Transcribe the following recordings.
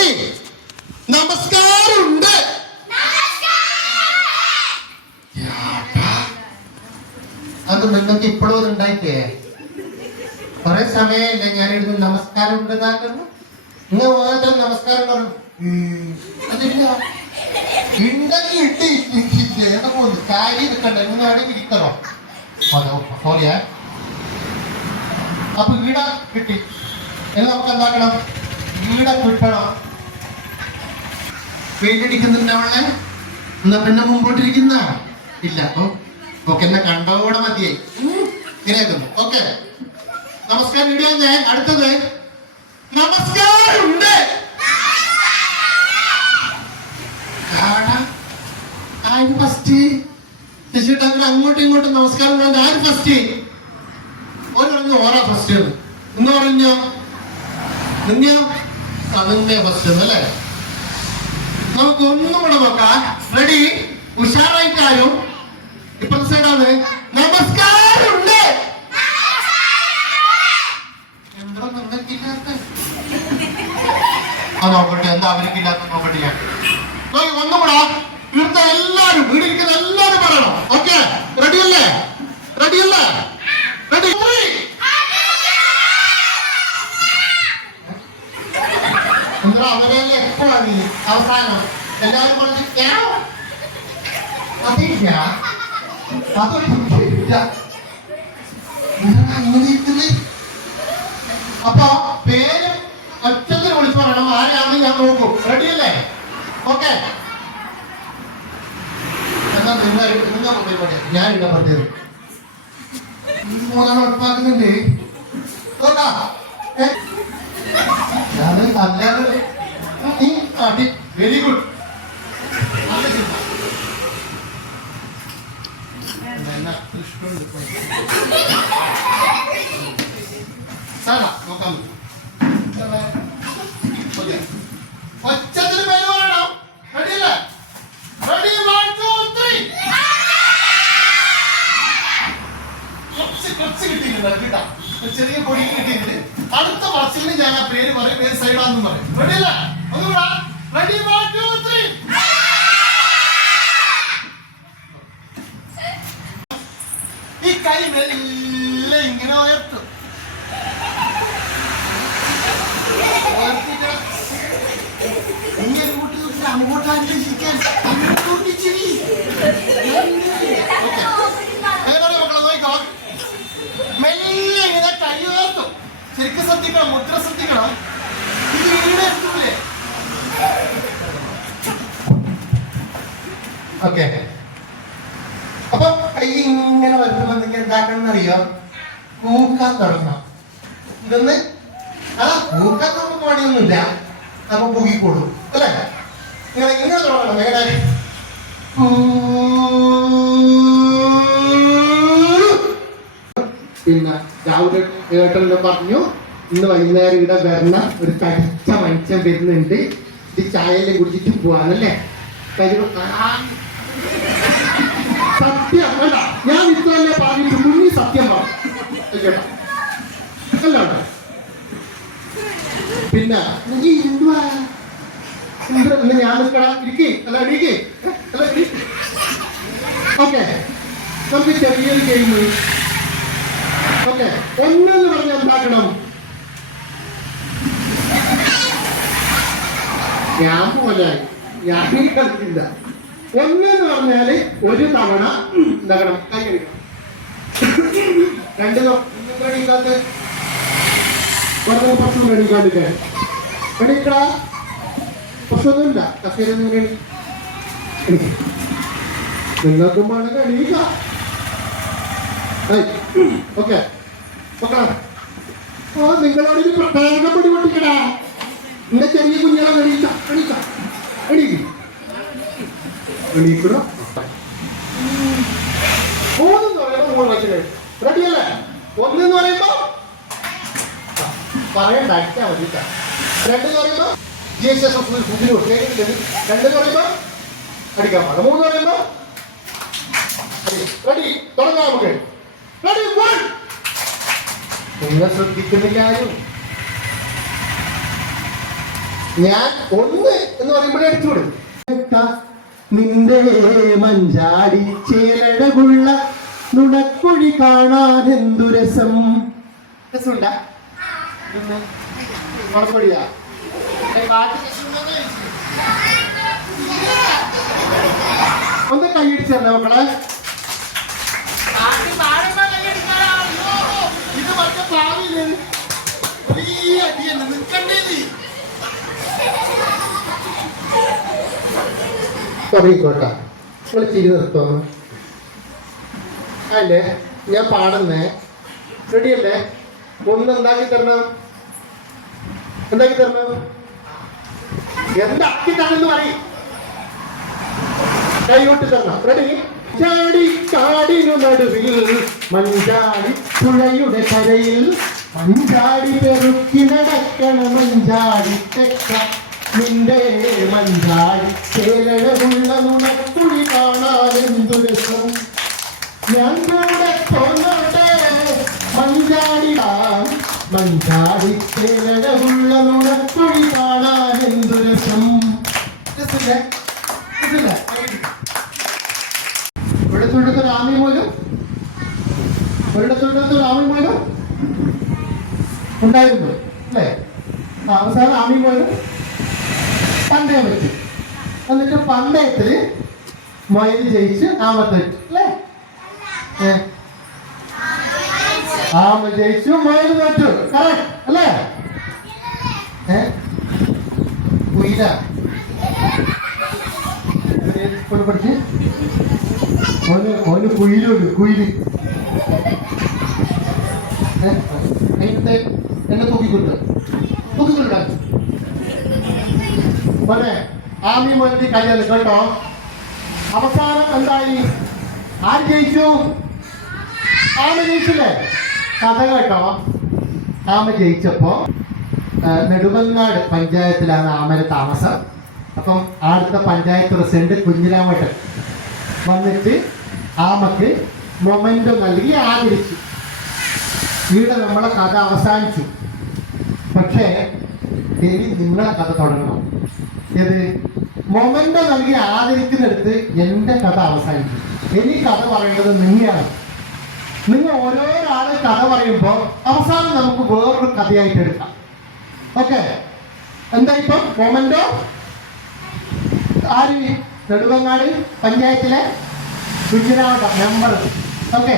Ready? നമസ്കാരമുണ്ട്. അത് നിങ്ങൾക്ക് ഇപ്പോഴും അത് ഉണ്ടായിട്ടേ കുറെ സമയമല്ലേ ഞാനിരുന്ന് നമസ്കാരം ഉണ്ടെന്നാക്കുന്നു. ഇന്ന് മാത്രം നമസ്കാരം പറഞ്ഞു അതില്ല. ഉണ്ടെങ്കിൽ ഇട്ട് പോലും കാര്യം എടുക്കണ്ട. ഇങ്ങനെ ഇരിക്കണോ? അതോ സോറിയാ. അപ്പൊ വീട കിട്ടി. ഇനി നമുക്ക് എന്താക്കണം? വീട കിട്ടണം. വെയിലടിക്കുന്നുണ്ട് അവളെ. എന്നാ പിന്നെ മുമ്പോട്ടിരിക്കുന്ന ഇല്ല. ഓക്കെ, എന്നെ കണ്ടോടെ മതിയായി. ഇങ്ങനെയാക്കുന്നു. ഓക്കെ, നമസ്കാരം വീഡിയോ. ഞാൻ അടുത്തത് നമസ്കാരമുണ്ട്. ആര് ഫസ്റ്റ്? ശശിട്ട് അങ്ങനെ അങ്ങോട്ടും ഇങ്ങോട്ടും നമസ്കാരം വേണ്ട. ആര് ഫസ്റ്റ്? ഓൻ പറഞ്ഞു ഓരാ ഫസ്റ്റ് എന്ന് പറഞ്ഞോ. നിങ്ങ അതിന്റെ ഫസ്റ്റ് അല്ലേ? നമുക്ക് ഒന്നും കൂടെ നോക്കാം. റെഡി? ഉഷാറായിട്ടാരും ഇപ്പത്തെ സൈഡാണ്. നമസ്കാരമുണ്ട്. എന്താ നിങ്ങൾക്കില്ലാത്ത? നോക്കട്ടെ, എന്താ അവർക്കില്ലാത്ത നോക്കട്ടെ. ഞാൻ ഒന്നും കൂടെ ഇവിടുത്തെ എല്ലാരും, വീടിരിക്കുന്ന എല്ലാരും പറയണം. ഓക്കെ, റെഡിയല്ലേ? റെഡിയല്ലേ? റെഡി? എന്താ അവരെല്ലാം എപ്പോഴാണ് അവസാനം എല്ലാവരും പറഞ്ഞു അതില്ല അതൊരില്ല. അപ്പൊ പേര് ഒറ്റത്തിൽ വിളിച്ചു പറയണം. ആരെയാണെന്ന് ഞാൻ നോക്കും. റെഡിയല്ലേ? ഓക്കെ, എന്നാ നിങ്ങൾ ഞാൻ ഇടാൻ പറ്റിയത് മൂന്നാണ് ഉറപ്പാക്കുന്നുണ്ട്. Very good. നോക്കാം. ഒച്ചത്തിന് പേര് പറയണം. റെഡിയല്ലേ? റെഡി? 1 2 3. കുറച്ച് കിട്ടിയിട്ടുണ്ട് കേട്ടോ. ചെറിയ പൊടി കിട്ടിയിട്ടുണ്ട്. അടുത്ത പറച്ചിലിന് ഞാൻ ആ പേര് പറയും. പേര് സൈഡാന്ന് പറയും. റെഡിയല്ലേ? ഒന്നുകൂടാ. റെഡി? 1 2 3. ഈ കൈ മെല്ലെ ഇങ്ങനെ ഉയർത്തും. ഇങ്ങനെ കൂട്ടി അങ്ങോട്ട് അന്വേഷിക്കാൻ കൂട്ടിച്ചിരി. എങ്ങനെയാണ് മക്കളെ നോക്കോ? മെല്ലെ ഇങ്ങനെ കൈ ഉയർത്തും. ശരിക്കും ശ്രദ്ധിക്കണം, മുദ്ര ശ്രദ്ധിക്കണം. ഇത് വീട് എത്തൂലേ? ഓക്കെ, അപ്പൊ കൈ ഇങ്ങനെ വരുമ്പോ നിങ്ങൾ എന്താക്കണം അറിയോ? കൂക്കാൻ തുടങ്ങണം. ഇതൊന്ന് കൂക്കാൻ നമുക്ക് പണിയൊന്നുമില്ല. നമുക്ക് പൂക്കിക്കൊള്ളു അല്ലേ? ഇങ്ങനെ ഇങ്ങനെ തുടങ്ങണം. എങ്ങനെ? പിന്നെ രാവിലെ ഏട്ടനെ പറഞ്ഞു ഇന്ന് വൈകുന്നേരം ഇവിടെ വരണ ഒരു തടിച്ച മനുഷ്യൻ വരുന്നുണ്ട്. ഇത് ചായയെല്ലാം കുടിച്ചിട്ട് പോവാന്നല്ലേ? സത്യം അല്ല, ഞാൻ ഇത്രല്ലേ പറഞ്ഞിട്ട് മുന്നീ സത്യം പറഞ്ഞു കേട്ടോ. അല്ലാണ്ട് പിന്നെ എന്തുവാ ഞാൻ നിൽക്കണം. ഇരിക്കേ അല്ല ഇടിക്കേ അല്ല. ഓക്കെ, നമുക്ക് ചെറിയൊരു ഗെയിം. ഓക്കെ, ഒന്നെന്ന് പറഞ്ഞാൽ എന്താക്കണം? ഞാൻ പോലെ ഞാൻ കളിക്കില്ല. ഒന്നെന്ന് പറഞ്ഞാല് ഒരു തവണ എന്താക്കണം? കൈ കഴിക്കണം. രണ്ട് എണീക്കാത്ത പ്രശ്നം എണീക്കാണ്ടിരിക്കാൻ എണീക്കടാ. പ്രശ്നമൊന്നുമില്ല. കസേര നിങ്ങൾക്കും വേണമെങ്കിൽ എണീക്കാം. ഓക്കെ, നിങ്ങളോട് ഇത് പ്രത്യേകം പിടി പൊട്ടിക്കടാ. എന്റെ ചെറിയ കുഞ്ഞുങ്ങളെ എണീക്കാം. എണീക്കാം, എണീക്കും, എണീക്കണോ? മൂന്നെന്ന് പറയുമ്പോ മൂന്ന് വശം റെഡിയല്ലേ? ഒന്നെന്ന് പറയുമ്പോ പറയണ്ട, അടിച്ചാ മതി. രണ്ടെന്ന് പറയുമ്പോ രണ്ടെന്ന് പറയുമ്പോ അടിക്കാൻ പാടില്ല. മൂന്ന് പറയുമ്പോ റെഡി? തുടങ്ങാം നമുക്ക്. റെഡി? നിങ്ങൾ ശ്രദ്ധിക്കുന്നില്ല ആരും. ഞാൻ ഒന്ന് എന്ന് പറയുമ്പോഴേ അടിച്ചു കൊടുക്കും. നിന്റെ മഞ്ചാടി ചേരകുള്ള നുണക്കുഴി കാണാൻ എന്തു രസം. രസമുണ്ടാ നുണക്കുഴിയാ ഒന്ന് കൈയടിച്ചല്ലേ മക്കളെ. ഇത് മറ്റേ പാവില് പറയിക്കോട്ടെ നിങ്ങൾ ചിരി നിർത്തോ. അല്ലേ ഞാൻ പാടുന്നേ. റെഡിയല്ലേ? ഒന്ന് എന്താക്കി തരണം, എന്താക്കി തരണം, എന്താക്കി തരണം പറയും. കൈവിട്ട് തരണം. റെഡി? ചാടി കാടിനു നടുവിൽ മഞ്ചാടി പുഴയുടെ കരയിൽ മഞ്ചാടി പെറുക്കി നടക്കണ മഞ്ചാടി തെക്ക നിന്റെ മഞ്ചാടി ചേലഴകുള്ള നുണക്കുഴി കാണാൻ എന്തു രസം. ഞാൻ കൂടെ തോന്നട്ടെ മഞ്ചാടി മഞ്ചാടി ചേലഴകുള്ള നുണക്കുഴി കാണാൻ എന്തു രസം. ഒരിടത്തൊരിടത്ത് രാമി പോലും ഉണ്ടായിരുന്നു അല്ലേ? അവസാനം ആമി പോലും പന്തയം വെച്ചു. എന്നിട്ട് പന്തയത്തില് മൊയൽ ജയിച്ച് ആമത്തെ അല്ലേ? ആമ ജയിച്ചു, മൊയൽ തോറ്റു. കറക്റ്റ് അല്ലേ? കുയില പഠിച്ച് ഓന് കുയിലുണ്ട്. കുയില് എന്നെ തൂക്കിക്കൊണ്ട മോനെ ആമി മോന്റെ കല്യാണം കേട്ടോ. അവസാനം എന്തായി? ആര് ജയിച്ചു? ആമ ജയിച്ചില്ലേ? കഥ കേട്ടോ. ആമ ജയിച്ചപ്പോ നെടുമങ്ങാട് പഞ്ചായത്തിലാണ് ആമയുടെ താമസം. അപ്പം അടുത്ത പഞ്ചായത്ത് പ്രസിഡന്റ് കുഞ്ഞിരാമേട്ടൻ വന്നിട്ട് ആമക്ക് മൊമെന്റോ നൽകി ആദരിച്ചു. ഇവിടെ നമ്മളെ കഥ അവസാനിച്ചു. പക്ഷേ ഇനി നിങ്ങളെ കഥ തുടങ്ങണം. ഏത്? മൊമെന്റോ നൽകി ആദരിക്കുന്നിടത്ത് എൻ്റെ കഥ അവസാനിച്ചു. ഇനി കഥ പറയേണ്ടത് നിങ്ങളാണ്. നിങ്ങൾ ഓരോരാള് കഥ പറയുമ്പോൾ അവസാനം നമുക്ക് വേറൊരു കഥയായിട്ട് എടുക്കാം. ഓക്കെ? എന്താ ഇപ്പം മൊമെന്റോ? ആര്? നെടുമങ്ങാട് പഞ്ചായത്തിലെ കുഞ്ഞിരാമ മെമ്പർ. ഓക്കെ,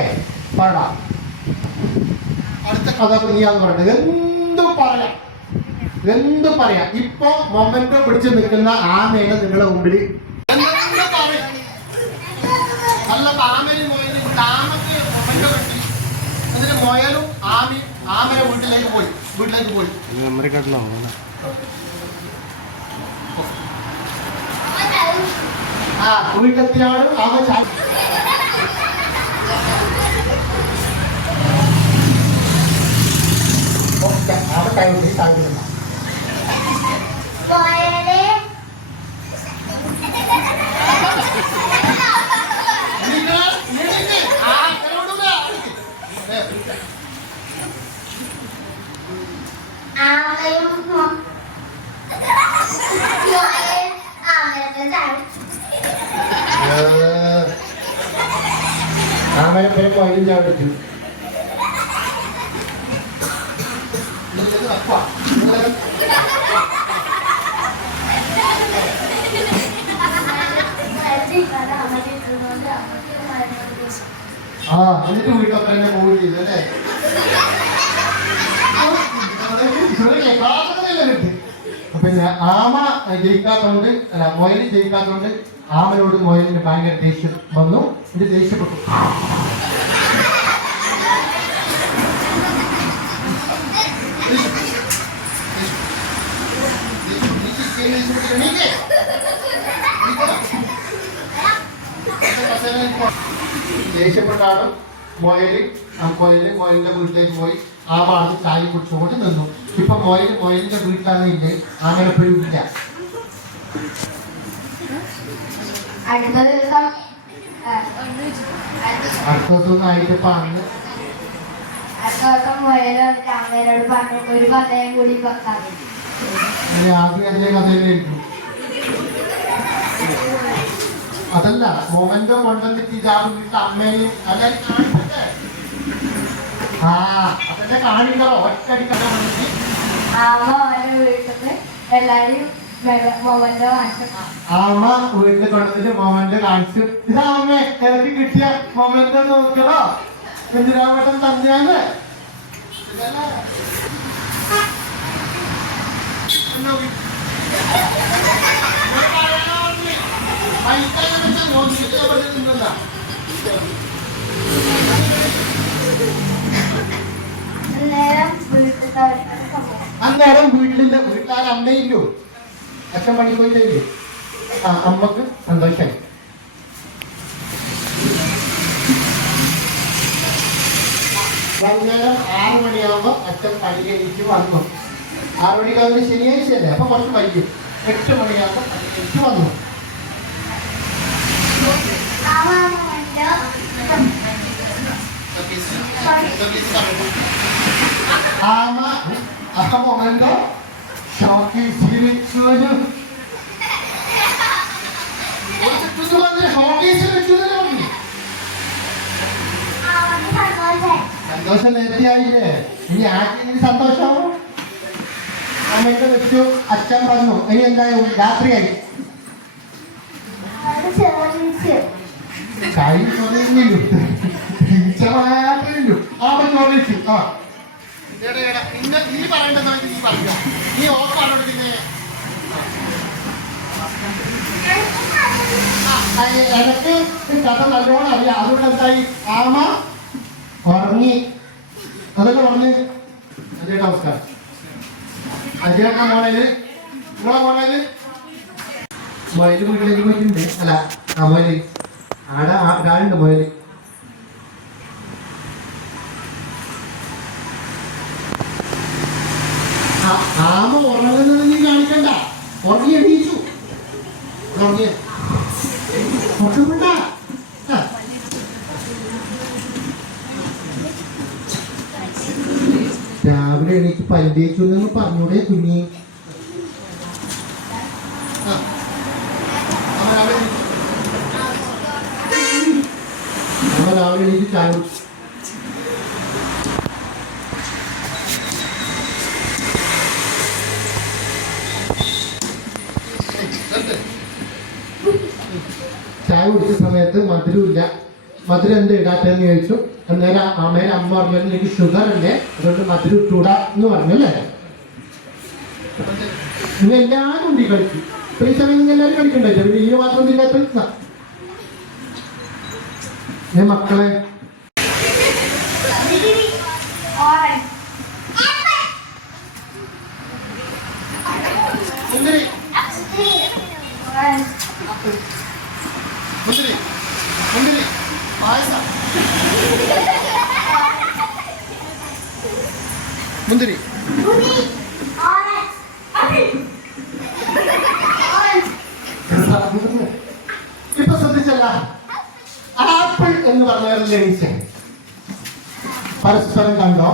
പാടാം. അടുത്ത കഥ നീയാന്ന് പറയട്ടെ. എന്ത് പറയാം. ഇപ്പൊ മൊമെന്റോ പിടിച്ചു നിൽക്കുന്ന ആമേനെ നിങ്ങളുടെ മുമ്പിൽ നല്ല ആമനും മൊയലും ആമക്ക് മൊമെന്റോ കിട്ടി. എന്നിട്ട് മൊയലും ആമയുടെ വീട്ടിലേക്ക് പോയി. വീട്ടിലാണ് ആമ ചായ. ആമ താഴ്ന്നില്ല. ആമനെ പേര് മൊയിലും ചാടിച്ചു. എന്നിട്ട് വീട്ടൊക്കെ തന്നെ പോവുകയും ചെയ്തു അല്ലേ? പിന്നെ ആമ ജയിക്കാത്തോണ്ട് അല്ല മൊയല് ജയിക്കാത്തോണ്ട് ആമനോട് മൊയലിന് ഭയങ്കര ദേഷ്യം വന്നു. ഇത് ദേഷ്യപ്പെട്ടു. ദേഷ്യപ്പെട്ടാണ് മൊയലിന്റെ വീട്ടിലേക്ക് പോയി. ആമ അത് ചായ കുടിച്ചുകൊണ്ട് നിന്നു. ഇപ്പൊ മൊയലിന്റെ വീട്ടിലാണ് ഇല്ലേ? ആമ എപ്പോഴും ഇല്ല. അടുത്ത ദിവസം ആയിട്ടിപ്പോ അന്ന് മൊയല് അമ്മേനോട് പറഞ്ഞു ഒരു പന്തയം കൂടി വെക്കാം. രാത്രി അതിലെ കഥയിലായിരിക്കും. അതല്ല മൊമെന്റോ കൊണ്ടുവന്നിട്ട് ഇതാവുന്നിട്ട് അമ്മയും അതായത് കാണിക്കട്ടെ. ആ അതെ കാണിക്കോ ഒറ്റടി കഥ വന്നിട്ട് അമ്മ അവരുടെ വീട്ടിൽ എല്ലാരും മൊമെന്റോ കാണിച്ചു. അമ്മ വീട്ടിൽ കൊണ്ടുവന്നിട്ട് മൊമെന്റോ കാണിച്ചു. ഇതാ അമ്മ എനിക്ക് കിട്ടിയ മൊമെന്റോ നോക്കണോ എന്തിനാവട്ടം തന്നെയാണ്. അന്നേരം വീട്ടിലാരും അമ്മയില്ലോ, അച്ഛൻ പണിക്കോയില്ലേ. ആ അമ്മക്ക് സന്തോഷമായി. വൈകുന്നേരം 6 മണിയാകുമ്പോൾ അച്ഛൻ പണി കഴിഞ്ഞിട്ട് വന്നു. 6 മണിക്കാവുന്ന ശനിയാഴ്ചയല്ലേ, അപ്പൊ കുറച്ച് വൈകും. 8 മണിയാകുമ്പോൾ പണി കഴിഞ്ഞിട്ട് വന്നു. മൊമെന്റോ ഷോക്കേസിൽ സന്തോഷം നേരത്തെ ആയില്ലേ, ഇനി ആർക്കെങ്കിലും സന്തോഷമാവും. അമ്മയ്ക്ക് വെച്ചു, അച്ഛൻ വന്നു, ഇനി എന്തായാലും രാത്രിയായി. കൈ ചോദിച്ചു അവൻ ചോദിച്ചു. ആ പിന്നെ നീ പറയേണ്ടത് നീ പറയുക, നീ ഓർപ്പാണോട്. പിന്നെ എനക്ക് കഥ നല്ലോണം അറിയാം. അതുകൊണ്ട് എന്തായി, ആമ ഉറങ്ങി. അതല്ലേ പറഞ്ഞ്. അജയ നമസ്കാരം. അജയൊക്കെ മോണേല് നിങ്ങളെ മോണേല് മൊയില് വീട്ടിലേക്ക് പോയിട്ടുണ്ട്. അല്ല ആ മൊയില് ആടെ ഒരാളുണ്ട് മൊയില്. ആമ ഉറങ്ങുന്നത് നീ കാണിക്കണ്ട. ഉറങ്ങി എണീച്ചു. ഉറങ്ങിയ രാവിലെ എണീറ്റ് പല്ലേച്ചു എന്ന് പറഞ്ഞൂടെ കുഞ്ഞി. രാവിലെ എണീറ്റ് ചായ ചായ കുടിച്ച സമയത്ത് മധുരമില്ല. മധുരം എന്ത് ഇടാത്തെന്ന് ചോദിച്ചു. അന്നേരം അമ്മേരെ അമ്മ പറഞ്ഞു എനിക്ക് ഷുഗർ ഉണ്ട്, അതുകൊണ്ട് മധുരം ഇട്ടൂടാ എന്ന് പറഞ്ഞു. അല്ലേ, നിങ്ങൾ എല്ലാവരും ഉണ്ട് കളിക്കും. ഇത്രയും സമയം നിങ്ങൾ എല്ലാവരും കളിക്കണ്ടായില്ല, പിന്നെ ഈ മാത്രം ഇല്ലാത്ത ഞാൻ മക്കളെ മുന്തിരി ഇപ്പൊ ശ്രദ്ധിച്ചല്ല. ആപ്പിൾ എന്ന് പറഞ്ഞ പരസ്പരം കണ്ടോ?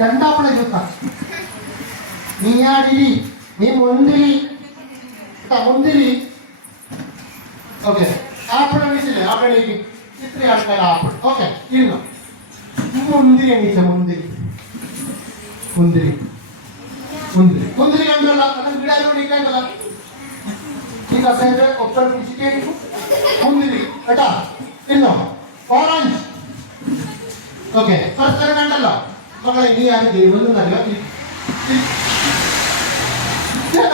രണ്ടാപ്പിളെ ചോദിക്കാം. നീയാടിരി, നീ മുന്തിരി മുന്തിരി. Okay, apple എണീച്ചില്ലേ? ആപ്പിൾ എണീക്കും. ഇത്രയും ആൾക്കാർ ആപ്പിൾ. ഓക്കെ, ഇരുന്നോ. മുന്തിരി എണീച്ച മുന്തിരി മുന്തിരി മുന്തിരി മുന്തിരി കണ്ടല്ല. വീടാരും എണീക്കേണ്ടല്ല. ഈ കസേര ഒപ്പം പിടിച്ചിട്ട് മുന്തിരി കേട്ടാ. ഇരുന്നോ. ഓറഞ്ച്. ഓക്കെ, പരസ്പരം കണ്ടല്ലോ മക്കളെ. ഇനി ആരും ദൈവം അറിയാം.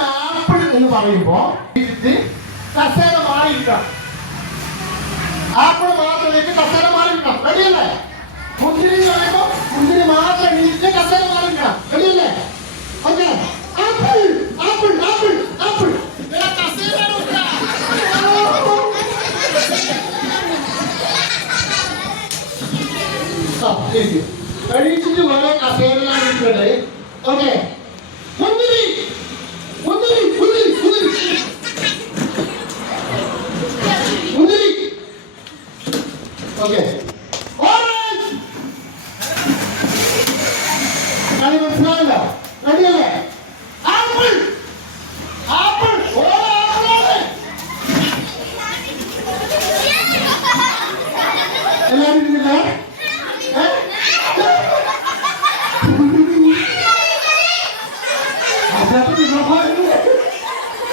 ആപ്പിൾ എന്ന് പറയുമ്പോ കസേര മാറിയിരിക്കണം. ആപ്പിൾ മാത്രം കസേര മാറിയിരിക്കണം. റെഡിയല്ലേ? മുന്തിരി എന്ന് പറയുമ്പോ മുന്തിരി മാത്രം എണീറ്റ് കസേര മാറിയിരിക്കണം. റെഡിയല്ലേ? Okay. Apple apple apple apple എണീച്ചിട്ട് വേണം കസേരയിലാണ് ഇരിക്കണ്ടേ. ഓക്കെ, മുന്തിരി മുന്തിരി മുന്തിരി മുന്തിരി മുന്തിരി. Okay, orange. കളി മനസ്സിലാവില്ല.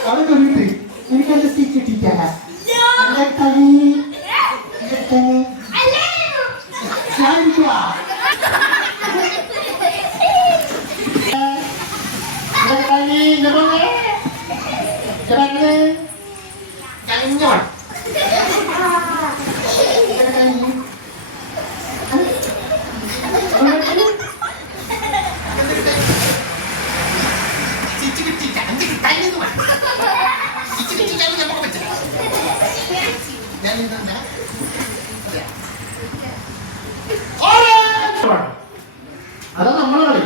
അതൊക്കെ വീട്ട് എനിക്ക് എന്റെ സീറ്റ് കിട്ടിയിട്ടല്ല അതാ നമ്മളെ കളി.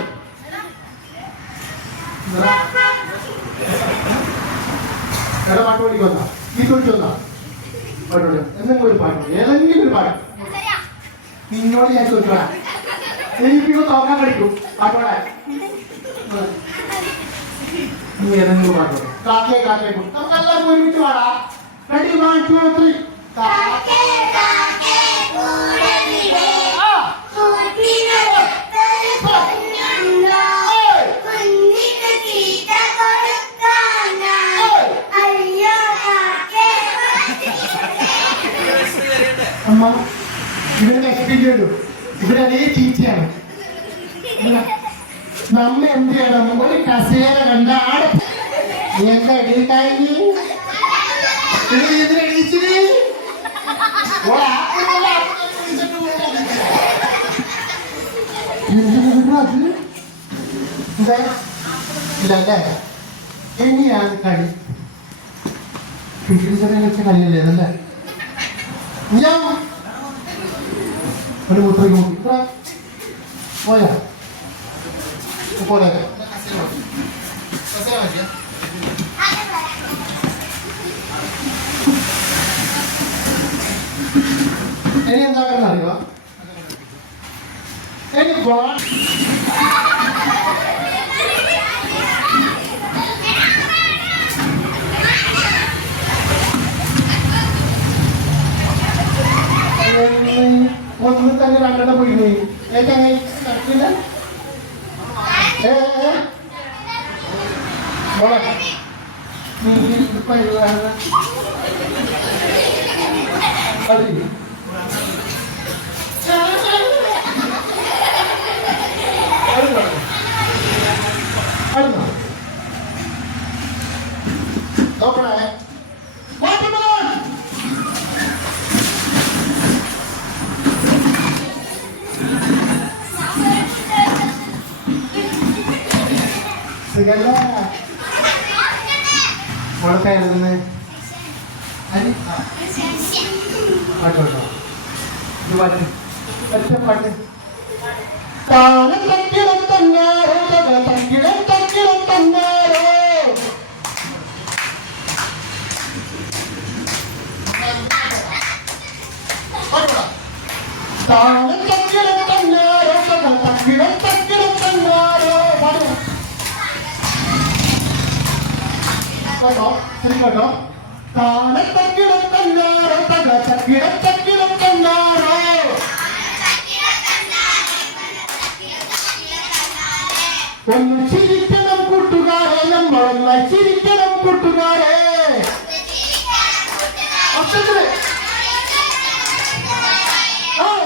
എടാ പാട്ട് പഠിക്ക് വന്നാ ഈ തൊഴിച്ച് വന്നാ പാട്ട് പഠിക്കാം. എന്തെങ്കിലും ഒരു പാട്ട് ഏതെങ്കിലും ഒരു പാട്ട് നിന്നോട് ഞാൻ ചോദിച്ചോടാ. എനിക്കിപ്പോ തോക്കാൻ പഠിക്കും പാട്ട് പാടാൻ. നീ ഏതെങ്കിലും പാട്ട് പാടും. കാക്കേ കാക്കേ നമുക്കെല്ലാം ഒരുമിച്ച് പാടാ. റെഡി 1 2 3 അമ്മ ഇവരുടെ എക്സ്പീരിയൻസ് ഇവരതേ ചീച്ചയാണ്. നമ്മ എന്ത് ചെയ്യണം? ഒരു കസേര കണ്ട ആടെ എന്താ എഴുതിക്കായി ഇതിനെണീച്ചിന് ഇല്ലല്ലേ എങ്ങനെയാണ് കളി? വെച്ച കളിയല്ലേ അതല്ലേ? ഞാൻ ഒരു മുത്രയ്ക്ക് നോക്കി പോയാ പോലെ ഇനി എന്താണെന്ന് അറിയുക? ഒന്ന് തന്നെ രണ്ടെണ്ണം പോയി ഏറ്റായി നടക്കില്ല. നോക്കണേ മുളക്കായിരുന്നു പാട്ടോ ഇത് പാട്ട് ഒറ്റ പാട്ട് താളം തക്കിടം തന്നാരോ തക്കിടം തക്കിടം തന്നാരോ താളം തക്കിടം തന്നാരോ തക്കിടം തക്കിടം തന്നാരോ പാടുക കേട്ടോ ശരി കേട്ടോ താളം തക്കിടം തന്നാരോ തക്കിടം തക്കിടം തന്നാരോ ഒന്ന് ചിരിക്കണം കൂട്ടുകാരെ നമ്മളൊന്ന് ചിരിക്കണം കൂട്ടുകാരെ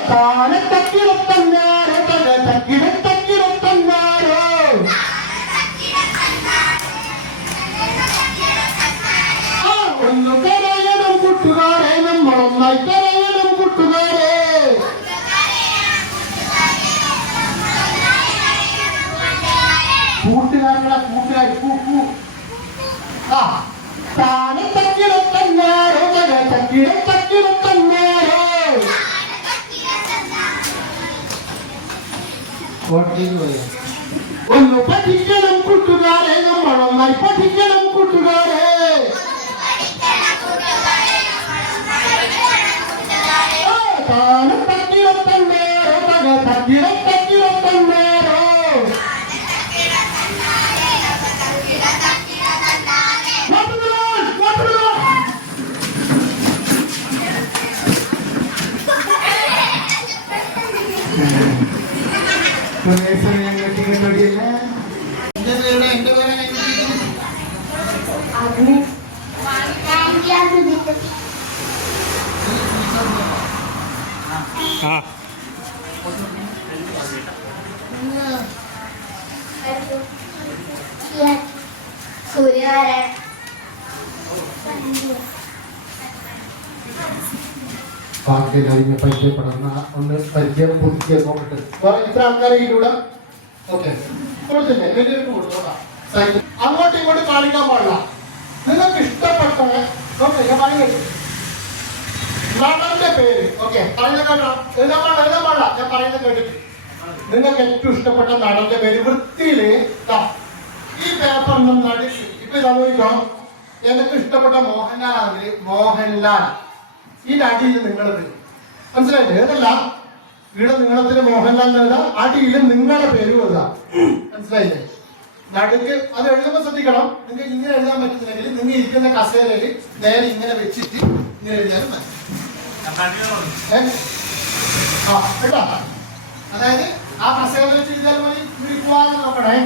താളം തക്കിടം തന്നാരോ തക്കിടം തക്കിടം തന്നാരോ ഒന്ന് കരയണം കൂട്ടുകാരെ നമ്മളൊന്നായി കരയണം കൂട്ടുകാരെ കൂട്ടുകാരുടെ കൂട്ടുകാരി കൂക്കു ആ താനെ തക്കിടം തന്നാരോ തക്കിടം തക്കിടം തന്നാരോ ഒന്ന് പഠിക്കണം കൂട്ടുകാരെ നമ്മളൊന്നായി പഠിക്കണം കൂട്ടുകാരെ താനെ തക്കിടം തന്നാരോ തക്കിടം തക്കിടം തന്നാരോ എന്റെ പേര് സൂര്യനാരായണൻ. പാട്ട് കഴിഞ്ഞ് പരിചയപ്പെടുന്ന ഒന്ന് പരിചയം പുതുക്കിയ നോക്കട്ടെ. ഇത്ര ആൾക്കാരെ ഇതിലൂടെ ഓക്കെ കൊടുത്തില്ലേ? അങ്ങോട്ടും ഇങ്ങോട്ടും കാണിക്കാൻ പാടില്ല. നിങ്ങൾക്ക് ഇഷ്ടപ്പെട്ട ഓക്കെ ഞാൻ പറയുന്നത് നടന്റെ പേര് ഓക്കെ പറയുന്നത് കേട്ടോ. എഴുതാൻ പാടില്ല ഞാൻ പറയുന്നത് കേട്ടിട്ട്. നിങ്ങൾക്ക് ഏറ്റവും ഇഷ്ടപ്പെട്ട നടന്റെ പേര് വൃത്തിയില് ഈ പേപ്പറിനും നടുക്ക് ഇപ്പൊ ഇതാ എനിക്ക് ഇഷ്ടപ്പെട്ട മോഹൻലാൽ ആണെങ്കിൽ മോഹൻലാൽ ഈ അടിയിൽ നിങ്ങൾ മനസ്സിലായില്ലേ? ഏതല്ല ഇവിടെ നീളത്തിന് മോഹൻലാൽ എഴുതാം, അടിയിൽ നിങ്ങളുടെ പേരും എഴുതാം. മനസ്സിലായില്ലേ? നടുക്ക് അത് എഴുതുമ്പോൾ ശ്രദ്ധിക്കണം. നിങ്ങൾക്ക് ഇങ്ങനെ എഴുതാൻ പറ്റുന്നില്ലെങ്കിൽ നിങ്ങൾ ഇരിക്കുന്ന കസേരയിൽ നേരെ ഇങ്ങനെ വെച്ചിട്ട് ഇങ്ങനെ എഴുതിയാലും മതി. കേട്ടോ? അതായത് ആ കസേര വെച്ച് എഴുതിയാൽ മതി. പോവാതെ നോക്കണേ.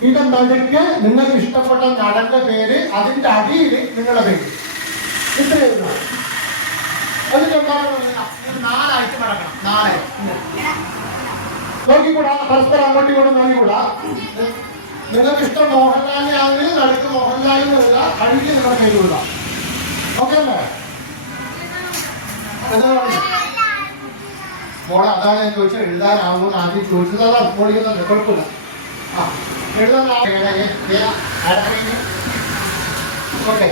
ഇതിന്റെ നടുക്ക് നിങ്ങൾക്ക് ഇഷ്ടപ്പെട്ട നടന്റെ പേര്, അതിന്റെ അടിയിൽ നിങ്ങളുടെ പേര് ഇത്ര എഴുതണം. നാലായിട്ട് മടക്കണം. നാല് നോക്കിക്കൂടാ, പരസ്പരം അങ്ങോട്ടും ഇങ്ങോട്ടും നോക്കിക്കൂടാ. നിങ്ങൾക്ക് ഇഷ്ടം മോഹൻലാലിനെ ആണെങ്കിൽ നടുക്ക് മോഹൻലാലിന് എഴുതുക, അടിയിൽ നിങ്ങളുടെ പേര് എഴുതുക. ഓക്കെ അല്ലേ? മോളെ അതാണ് ഞാൻ ചോദിച്ചത്. എഴുതാനാവുന്ന ആദ്യം ചോദിച്ചത് അതാണ്. മോളിക്കുന്നുണ്ട്, കുഴപ്പമില്ല. എഴുതാൻ ഓക്കെ.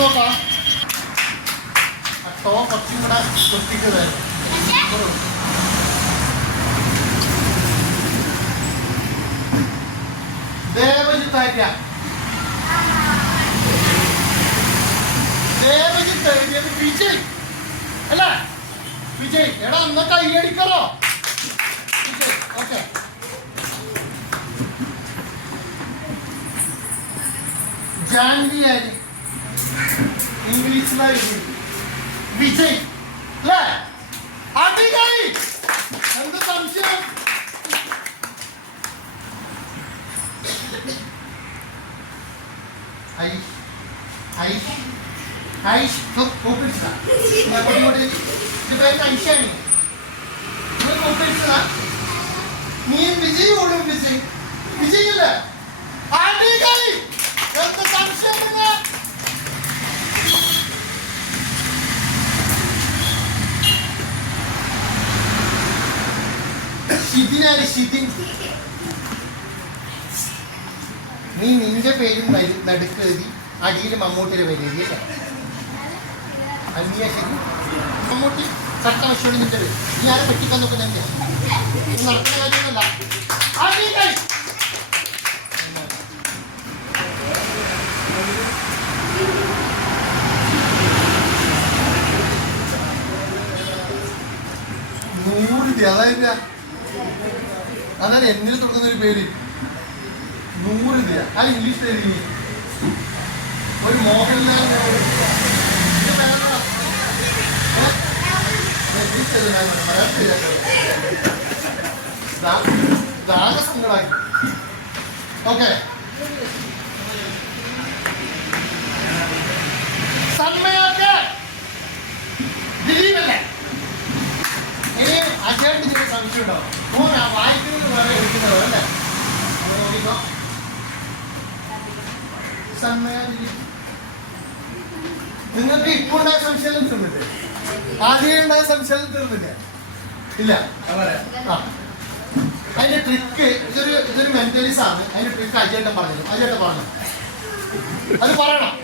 നോക്കാം. കുറച്ചും കൂടെ വൃത്തിക്ക് ദേവജിത്താര്യ. ദേവജിത്ത് എഴുതിയത് വിജയ് അല്ലേ? വിജയ്. എടാ ഒന്ന് കൈയടിക്കറോ? വിജയ്. ഓക്കെ. ജാൻവി ആര്? ഇംഗ്ലീഷിലായി വിജയ് അല്ലേ? അടികായി. എന്ത് സംശയം? നീ വിജയ് ഓടും. വിജയ് വിജയ് അല്ലേ? അടികായി. എന്ത് സംശയം? ഷിതിനാണ് ഷിതിൻ. നീ നിന്റെ പേരും നടുക്ക് എഴുതി, അടിയിൽ മമ്മൂട്ടിയുടെ പേര് എഴുതി അല്ലേ? അന്യ ശരി. മമ്മൂട്ടി സട്ടാവശ്യോട് നിന്റെ പേര്. നീ ആരെ വെട്ടിക്കാൻ നോക്കുന്നുണ്ട്? നടക്കുന്ന കാര്യമൊന്നുമല്ല. അതായത് അതാണ് എന്നിൽ തുടങ്ങുന്ന ഒരു പേര്. 100 ആ ഇംഗ്ലീഷ് പേര്. ഒരു മോഹൻലാൽ സങ്കടമായി. ഓക്കെ. സന്മയൊക്കെ ദിലീപല്ലേ? ഇനി അജായിട്ട് നിങ്ങൾ സംശയം ഉണ്ടാവും. വായിക്കുന്നത് വേറെ എടുക്കുന്നത് അല്ലേ? നോക്കിക്കോ. സന്മയ ദിലീപ്. നിങ്ങൾക്ക് ഇപ്പൊ ഉണ്ടായ സംശയം തീർന്നിട്ട് ആദ്യം ഉണ്ടായ സംശയം തീർന്നില്ല ഇല്ല? അതിന്റെ ട്രിക്ക് ഇതൊരു മെന്റലിസം ആണ്. അതിന്റെ ട്രിക്ക് അജേട്ടൻ പറഞ്ഞു. അജേട്ടൻ പറഞ്ഞു അത് പറയണം.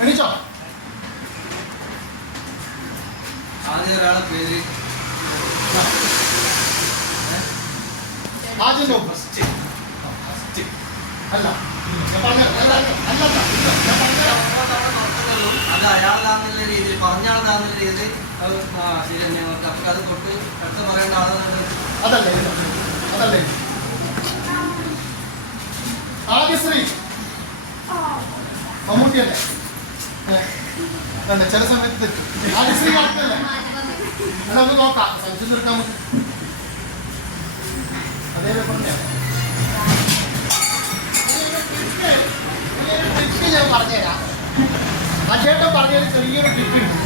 എണീച്ചോ. ആദ്യം ഒരാളെ പേര് ആദ്യം ഫസ്റ്റ് അല്ല ഞാൻ പറഞ്ഞത് അത് അയാളാന്നുള്ള രീതിയിൽ പറഞ്ഞാളാന്നുള്ള രീതിയിൽ അത് ശരി തന്നെ അപ്പൊ അത് തൊട്ട് അടുത്ത് പറയേണ്ട ആളെന്നുള്ളത് അതല്ലേ ആദ്യശ്രീ മമ്മൂട്ടിയല്ലേ ചില സമയത്ത് തെറ്റും ആദ്യശ്രീ ആർക്കല്ലേ എന്നാ ഒന്ന് നോക്കാം സംശയം തീർക്കാൻ നമുക്ക് അതേപോലെ പറഞ്ഞ ട്രിക്ക് ഞാൻ പറഞ്ഞുതരാം അജേട്ടൻ പറഞ്ഞൊരു ചെറിയൊരു ട്രിക്ക് ഉണ്ട്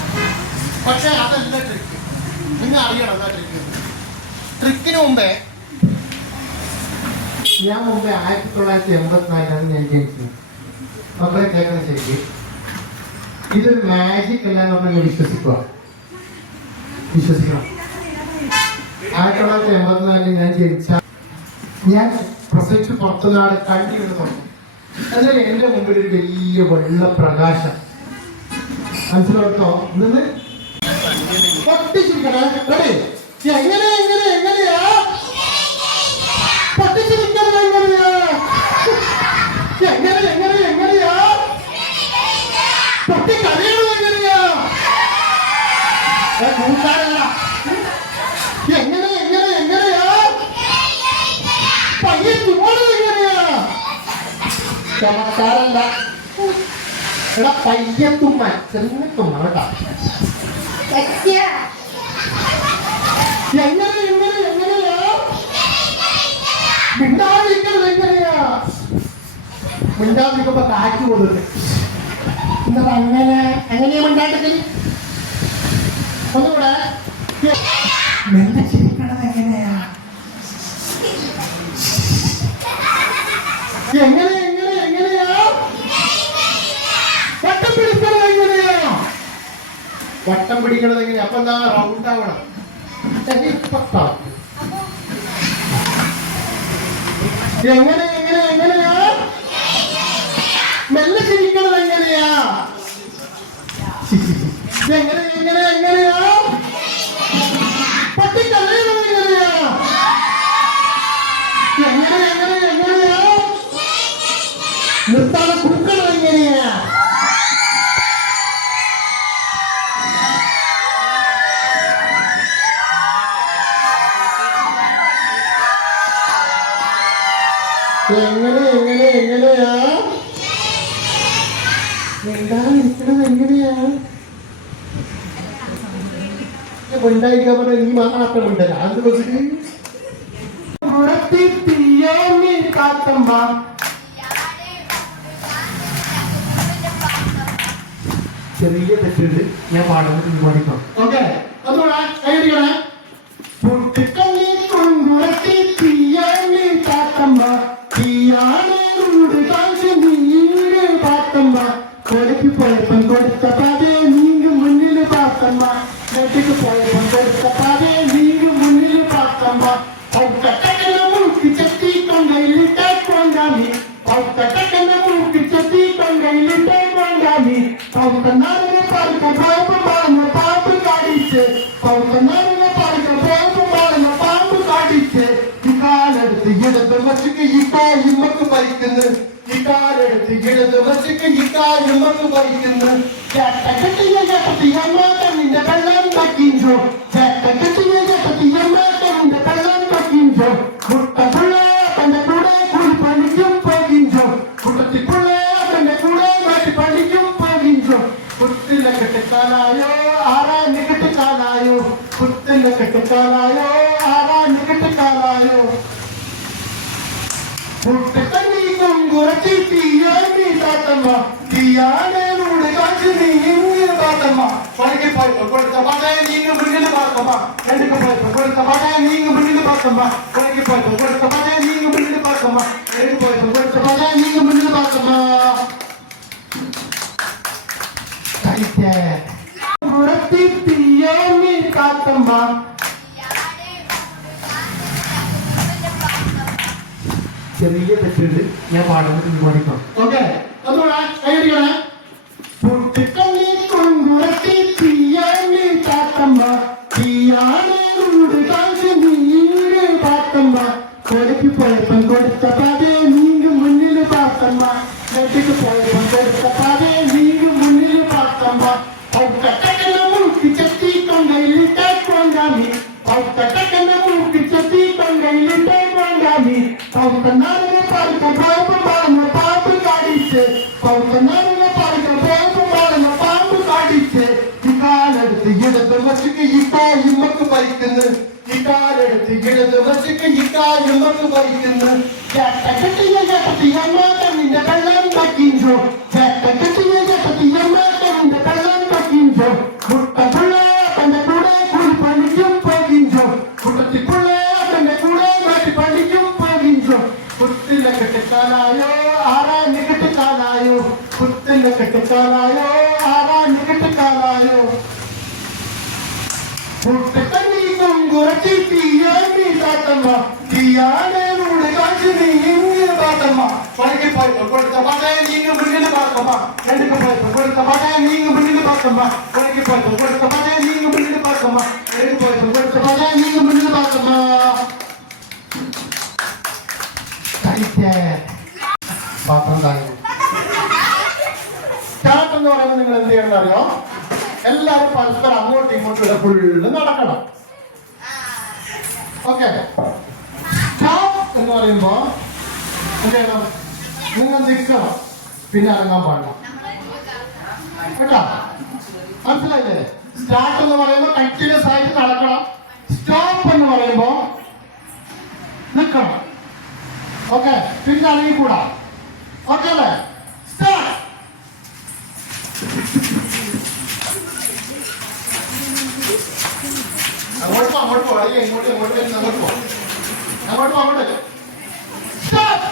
പക്ഷെ അതല്ല ട്രിക്ക് നിങ്ങൾ അറിയണം എന്താ ട്രിക്കിന് മുമ്പേ ഞാൻ 1984 ഞാൻ ജനിച്ചത് മക്കളെ കേൾക്കണം ശരിക്ക് ഇതൊരു മാജിക് അല്ല എന്ന് പറഞ്ഞാൽ വിശ്വസിക്കണം 1984 ഞാൻ ജനിച്ച ഞാൻ പ്രസവിച്ച് പുറത്തുനാട് കണ്ടിരുന്ന് തുടങ്ങി എന്നാൽ എന്റെ മുമ്പിൽ ഒരു വലിയ വെള്ള പ്രകാശം മനസ്സിലോട്ടോ നിന്ന് പൊട്ടിച്ചിരിക്കണേ എങ്ങനെയാ പൊട്ടിച്ചിരിക്കണത് എങ്ങനെയാ പൊട്ടിക്കറിയണത് എങ്ങനെയാ കൂട്ടാരല്ല എങ്ങനെയാ പയ്യെ ചുമണത് എങ്ങനെയാ ചമക്കാരല്ല എടാ പയ്യെ തുമ്മൻ ചെറിയ തുമ്മ കേട്ടാ എങ്ങനെയാ മിണ്ടാതിരിക്കുന്നത് മിണ്ടാതിരിക്കുമ്പോ കാറ്റ് കൊടുക്കും എന്താ എങ്ങനെയാ മിണ്ടാണ്ടിരിക്കൽ ഒന്നുകൂടെ മെല്ലെ ചിരിക്കണത് എങ്ങനെയാ വട്ടം പിടിക്കണത് എങ്ങനെയാ അപ്പൊ എന്താ റൗണ്ട് ആവണം എങ്ങനെയാ മെല്ലെ ചിരിക്കണത് എങ്ങനെയാ എങ്ങനെയാ പട്ടിക്കറിയണത് എങ്ങനെയാ നിർത്താതെ കുറുക്കണത് എങ്ങനെയാ എങ്ങനെയാ മിണ്ടാതിരിക്കണത് എങ്ങനെയാ മിണ്ടായിരിക്കാൻ പറഞ്ഞ നീ മാത്രം മിണ്ടല്ല അത് വെച്ചിട്ട് കാത്തമ്മ ചെറിയ തെറ്റുണ്ട് ഞാൻ പാടുന്നത് തീരുമാനിക്കാം ഓക്കെ അതുകൊണ്ടാ കൈയടിക്കണേ പൊട്ടിക്കള്ളി കൊണ്ടുറത്തി തീയാണി കാത്തമ്മ തീയാണോട് കാശ് നീര് പാത്തമ്മ കൊടക്ക് പോയപ്പം കൊടുത്ത പാതേ നീങ്ങ് മുന്നിൽ പാത്തമ്മ നെട്ടിക്ക് പോയപ്പം കൊടുത്ത പാതേ നീങ്ങ് മുന്നിൽ പാത്തമ്മ പൗക്കട്ടക്കന മൂക്കി ചെത്തി കൊണ്ടയിലിട്ടേ കൊണ്ടാമി പൗക്കട്ടക്കന മൂക്കി ചെത്തി കൊണ്ടയിലിട്ടേ കൊണ്ടാമി പൗക്കനാറിനെ പാർക്ക പോയപ്പം പാമ്പ് കാടിച്ച് പൗക്കനാറിനെ പാർക്ക പോയപ്പം പാമ്പ് കാടിച്ച് ഇക്കാലെടുത്ത് ഇടത് വശക്ക് ഇക്കായിമ്മക്ക് പറിക്കുന്നു ഇക്കാലെടുത്ത് ഇടത് വശക്ക് ഇക്കായിമ്മക്ക് പറിക്കുന്നു നിന്റെ വെള്ളം പറ്റിഞ്ചോ നിന്റെ വെള്ളം പറ്റിഞ്ചോ മുട്ടപ്പുള്ള തന്റെ കൂടെ കൂടി പണിക്കും പോകിഞ്ചോ മുട്ടത്തിപ്പുള്ള തന്റെ കൂടെ മാറ്റി പണിക്കും പോകിഞ്ചോ കുത്തിലെ കെട്ടിക്കാലായോ ആറാന് കെട്ടിക്കാലായോ കുത്തിലെ കെട്ടിക്കാലായോ ആറാന് കെട്ടിക്കാലായോ മുട്ടത്തണ്ണി കൊങ്കുറത്തി തീയാണി താത്തമ്മ തീയാണോട് കാശ് നീ പാത്തമ്മ പണിക്ക് പോയപ്പോ കൊടുത്ത പടയെ നീങ്ങ് മുന്നിൽ പാത്തമ്മ എടുക്ക് പോയപ്പോ കൊടുത്ത പടയെ നീങ്ങ് മുന്നിൽ പാത്തമ്മ പണിക്ക് പോയപ്പോ കൊടുത്ത പടയെ നീങ്ങ് മുന്നിൽ പാത്തമ്മ എടുക്ക് പോയപ്പോ കൊടുത്ത പടയെ നീങ്ങ് മുന്നിൽ പാത്തമ്മ മുറത്തി തീയാണി കാത്തമ്മ ചെറിയ തെറ്റുണ്ട് ഞാൻ പാടുന്നത് തീരുമാനിക്കാം ഓക്കെ അതുകൊണ്ടാ കൈയടിക്കണേ പൊട്ടിക്കള്ളി കൊണ്ടുറത്തി തീയാണി കാത്തമ്മ തീയാണോട് കാശ് നീര് പാത്തമ്മ കൊടക്ക് പോയപ്പം കൊടുത്ത പാതേ നീങ്ങ് മുന്നിൽ കെട്ടിട്ട് പോയപ്പോൾ ചെറുക്കപ്പാതെ നീങ്ങു മുന്നിൽ പാത്തമ്മ പൗക്കട്ടക്കന മൂക്കി ചെത്തി കൊണ്ടയിലിട്ടേ കൊണ്ടാമി പൗക്കട്ടക്കന മൂക്കി ചെത്തി കൊണ്ടയിലിട്ടേ കൊണ്ടാമി പൗക്കനാറിനെ പാർക്ക പോയപ്പോൾ വളർന്ന പാമ്പ് കാടിച്ച് പൗക്കനാറിനെ പാർക്ക പോയപ്പോൾ വളർന്ന പാമ്പ് കാടിച്ച് ഇക്കാലെടുത്ത് ഇടത് വശക്ക് ഇക്കാ ഇമ്മക്ക് പറിക്കുന്നു ഇക്കാലെടുത്ത് ഇടത് വശക്ക് ഇക്കാ ഇമ്മക്ക് പറിക്കുന്നു നിന്റെ കള്ളം പറ്റിഞ്ചോ നിന്റെ കള്ളം പറ്റിഞ്ചോ മുട്ടപ്പുള്ള തന്റെ കൂടെ കൂടി പള്ളിക്കും പോകിഞ്ചോ മുട്ടത്തിപ്പുള്ള തന്റെ കൂടെ മാറ്റി പള്ളിക്കും പോകിഞ്ചോ കുത്തിലെ കെട്ടിക്കാലായോ ആറാഞ്ഞ് കെട്ടിക്കാലായോ കുത്തിലെ കെട്ടിക്കാലായോ ആറാഞ്ഞ് കെട്ടിക്കാലായോ മുട്ടത്തണ്ണീക്കും കുറച്ച് തീയാണ്ടി താത്തമ്മ തീയാനോട് കാശ് നീ പാത്തമ്മ പണിക്ക് പോയപ്പോ കൊടുത്ത പടയെ നീങ്ങ് മുന്നിൽ പാത്തമ്മ എടുക്ക് പോയപ്പോ കൊടുത്ത പടയെ നീങ്ങ് മുന്നിൽ പാത്തമ്മ പണിക്ക് പോയപ്പോ കൊടുത്ത പടയെ നീങ്ങ് മുന്നിൽ പാത്തമ്മ എടുക്ക് പോയപ്പോ കൊടുത്ത പടയെ നീങ്ങ് മുന്നിൽ പാത്തമ്മ പാത്രം താങ്ങി സ്റ്റാർട്ട് എന്ന് പറയുമ്പോൾ നിങ്ങൾ എന്ത് ചെയ്യണം അറിയോ എല്ലാവരും പരസ്പരം അങ്ങോട്ടും ഇങ്ങോട്ടും ഫുള്ള് നടക്കണം ഓക്കെ സ്റ്റോപ്പ് എന്ന് പറയുമ്പോ എന്ത് ചെയ്യണം നിങ്ങൾ നിൽക്കണം പിന്നെ ഇറങ്ങാൻ പാടില്ല കേട്ടോ മനസ്സിലായില്ലേ സ്റ്റാർട്ട് എന്ന് പറയുമ്പോൾ കണ്ടിന്യൂസ് ആയിട്ട് നടക്കണം സ്റ്റോപ്പ് എന്ന് പറയുമ്പോ നിൽക്കണം ഓക്കെ പിന്നെ ഇറങ്ങിക്കൂടാ ഓക്കെ അല്ലേ സ്റ്റാർട്ട് അങ്ങോട്ട് പോ അല്ലെങ്കിൽ ഇങ്ങോട്ട് അങ്ങോട്ട് പോ അങ്ങോട്ട് സ്റ്റാർട്ട്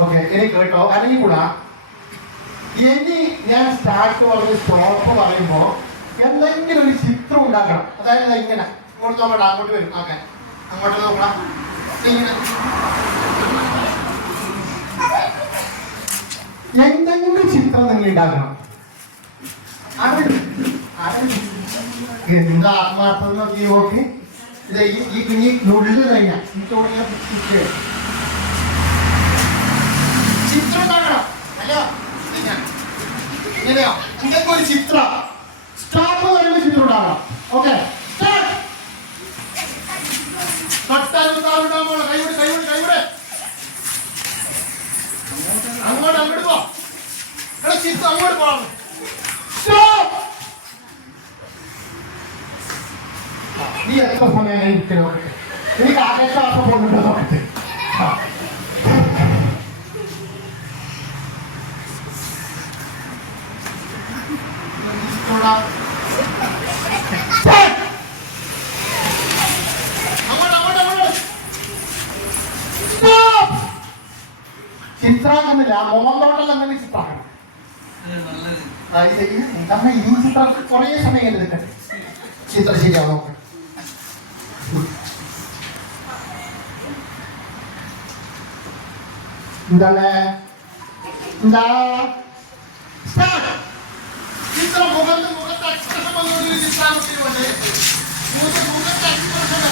ഓക്കെ ഇനി കേട്ടോ അല്ലെങ്കിൽ കൂടാ ഇനി ഞാൻ സ്റ്റാർട്ട് പറഞ്ഞ് സ്റ്റോപ്പ് പറയുമ്പോ എന്തെങ്കിലും ഒരു ചിത്രം ഉണ്ടാക്കണം അതായത് ഇങ്ങനെ ഇങ്ങോട്ട് നോക്കട്ടെ അങ്ങോട്ട് വരും ഓക്കെ അങ്ങോട്ട് നോക്കണം ഇങ്ങനെ എന്തെങ്കിലും ചിത്രം നിങ്ങൾ ഉണ്ടാക്കണം എന്താ ആത്മാർത്ഥം നോക്കി നോക്കി ഈ കുഞ്ഞി നുള്ളിൽ കഴിഞ്ഞ ചിത്രം ഉണ്ടാക്കണം അല്ലോ ഇങ്ങനെയോ ഇതൊക്കെ ഒരു ചിത്രം സ്റ്റാർട്ട് പറയുന്ന ചിത്രം ഉണ്ടാകണം ഓക്കെ അങ്ങോട്ട് പോ ചിത്രം അങ്ങോട്ട് പോകണം നീ എത്ര സമയം എനിക്ക് നോക്കട്ടെ എനിക്ക് ആകാശവാസം പോകുന്നുണ്ടോ നോക്കട്ടെ ചിത്രാക്കുന്നില്ല മൊമന്തോട്ടല്ല എന്തെങ്കിലും ചിത്രാക്കണം ഈ ചിത്രം കുറേ സമയം എടുക്കട്ടെ ചിത്രം ശരിയാവും നോക്കട്ടെ എന്താണ് എന്താ ചിത്രം മുഖത്ത് എക്സ്പ്രഷൻ വന്നൊരു ചിത്രാമത്തിലുണ്ട് മുഖത്ത് എക്സ്പ്രഷൻ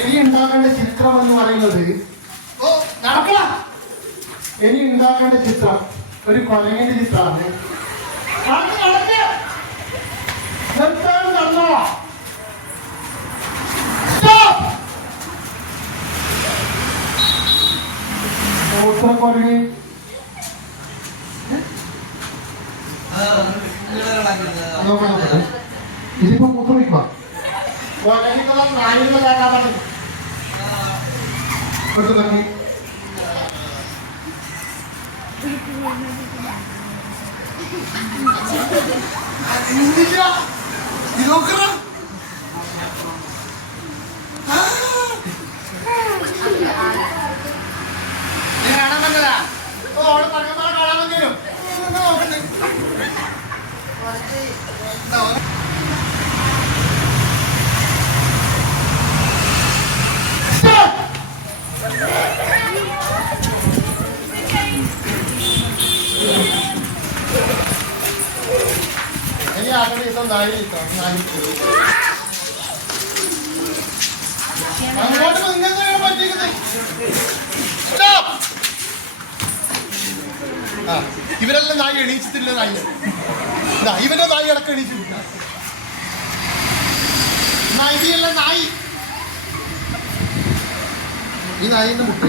ഇനി ഉണ്ടാക്കേണ്ട ചിത്രം എന്ന് പറയുന്നത് ഇനി ഉണ്ടാക്കേണ്ട ചിത്രം ഒരു കൊലങ്ങിന്റെ ചിത്രമാണ് കൊലങ്ങി ഇതിപ്പോ മൂത്രം വയ്ക്കുക ഇത് നോക്കറ കാണാൻ വന്നതാ. ഓള് പറഞ്ഞ കാണാൻ വന്നേരും. ഇനി ആകെ ദിവസം നായി അങ്ങോട്ട് ഇങ്ങനെ പറ്റിക്കുന്നത്. ഇവരെല്ലാം നായി എണീച്ചിട്ടില്ല. നായി ഇവന്റെ നായി അടക്കം എണീച്ചിട്ടില്ല. നായിയെല്ലാം നായി. ഈ നായിന്റെ മുട്ട